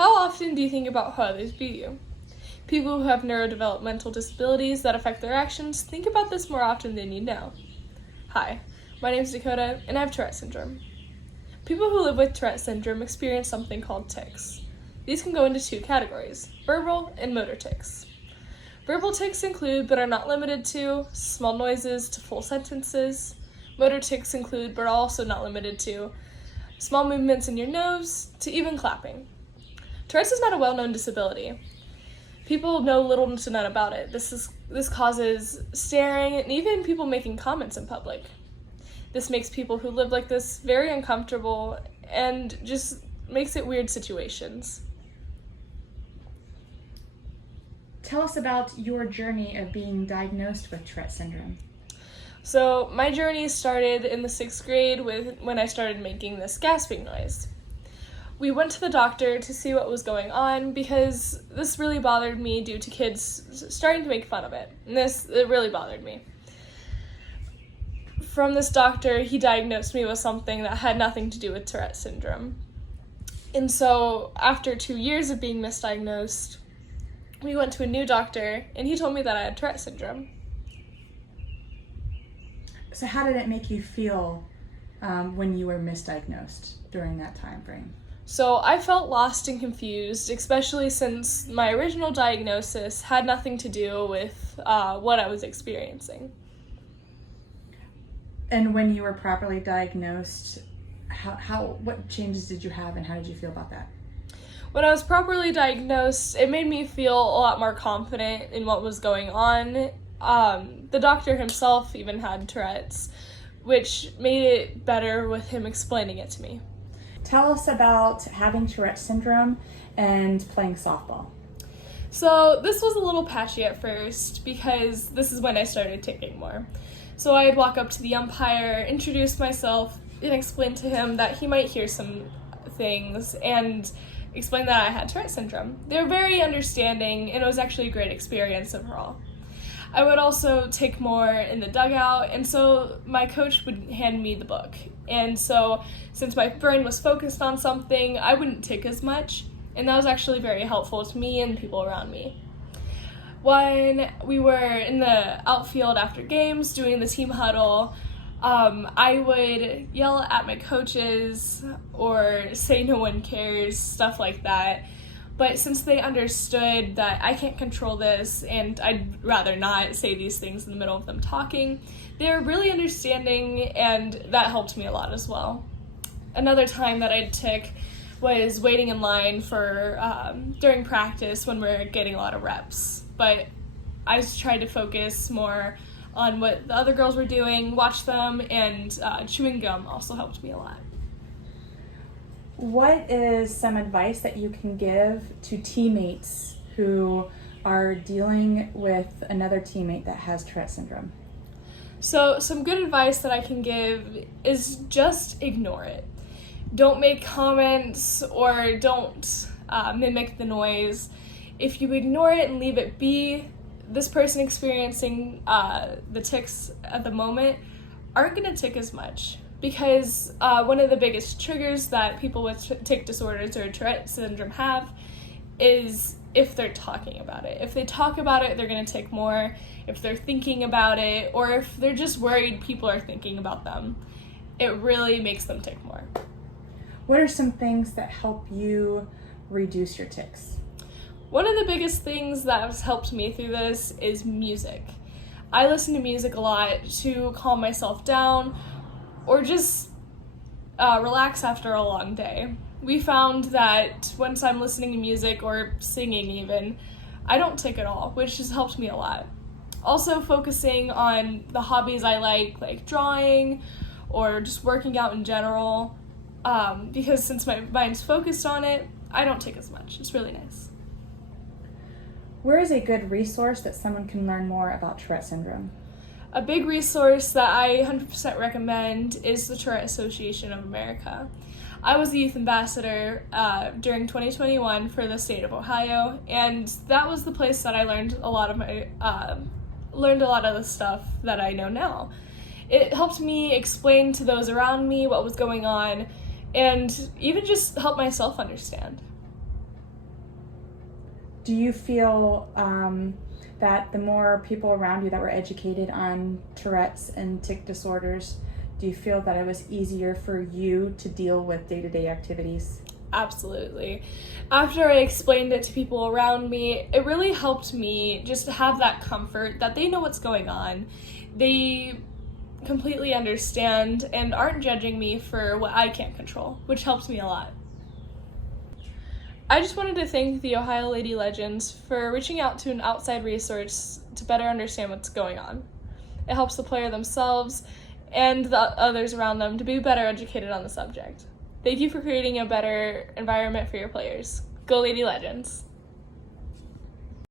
How often do you think about how others view you? People who have neurodevelopmental disabilities that affect their actions think about this more often than you know. Hi, my name is Dakota, and I have Tourette syndrome. People who live with Tourette syndrome experience something called tics. These can go into two categories, verbal and motor tics. Verbal tics include, but are not limited to, small noises to full sentences. Motor tics include, but are also not limited to, small movements in your nose to even clapping. Tourette's is not a well-known disability. People know little to none about it. This causes staring and even people making comments in public. This makes people who live like this very uncomfortable and just makes it weird situations. Tell us about your journey of being diagnosed with Tourette syndrome. So my journey started in the 6th grade when I started making this gasping noise. We went to the doctor to see what was going on because this really bothered me due to kids starting to make fun of it. And it really bothered me. From this doctor, he diagnosed me with something that had nothing to do with Tourette syndrome. And so after 2 years of being misdiagnosed, we went to a new doctor and he told me that I had Tourette syndrome. So how did it make you feel when you were misdiagnosed during that time frame? So I felt lost and confused, especially since my original diagnosis had nothing to do with what I was experiencing. And when you were properly diagnosed, what changes did you have and how did you feel about that? When I was properly diagnosed, it made me feel a lot more confident in what was going on. The doctor himself even had Tourette's, which made it better with him explaining it to me. Tell us about having Tourette syndrome and playing softball. So this was a little patchy at first because this is when I started ticking more. So I'd walk up to the umpire, introduce myself, and explain to him that he might hear some things and explain that I had Tourette syndrome. They were very understanding and it was actually a great experience overall. I would also take more in the dugout, and so my coach would hand me the book. And so since my brain was focused on something, I wouldn't tick as much, and that was actually very helpful to me and people around me. When we were in the outfield after games doing the team huddle, I would yell at my coaches or say no one cares, stuff like that. But since they understood that I can't control this and I'd rather not say these things in the middle of them talking, they were really understanding and that helped me a lot as well. Another time that I'd tick was waiting in line for during practice when we're getting a lot of reps. But I just tried to focus more on what the other girls were doing, watch them, and chewing gum also helped me a lot. What is some advice that you can give to teammates who are dealing with another teammate that has Tourette syndrome? So some good advice that I can give is just ignore it. Don't make comments or don't mimic the noise. If you ignore it and leave it be, this person experiencing the tics at the moment aren't going to tick as much. Because one of the biggest triggers that people with tic disorders or Tourette syndrome have is if they're talking about it. If they talk about it, they're going to tick more. If they're thinking about it, or if they're just worried people are thinking about them, it really makes them tick more. What are some things that help you reduce your tics? One of the biggest things that has helped me through this is music. I listen to music a lot to calm myself down, or just relax after a long day. We found that once I'm listening to music or singing even, I don't tick at all, which has helped me a lot. Also focusing on the hobbies I like drawing or just working out in general, because since my mind's focused on it, I don't tick as much. It's really nice. Where is a good resource that someone can learn more about Tourette syndrome? A big resource that I 100% recommend is the Tourette Association of America. I was the youth ambassador during 2021 for the state of Ohio, and that was the place that I learned a lot of the stuff that I know now. It helped me explain to those around me what was going on, and even just help myself understand. do you feel that the more people around you that were educated on Tourette's and tic disorders, do you feel that it was easier for you to deal with day-to-day activities? Absolutely. After I explained it to people around me, it really helped me just to have that comfort that they know what's going on. They completely understand and aren't judging me for what I can't control, which helps me a lot. I just wanted to thank the Ohio Lady Legends for reaching out to an outside resource to better understand what's going on. It helps the player themselves and the others around them to be better educated on the subject. Thank you for creating a better environment for your players. Go Lady Legends!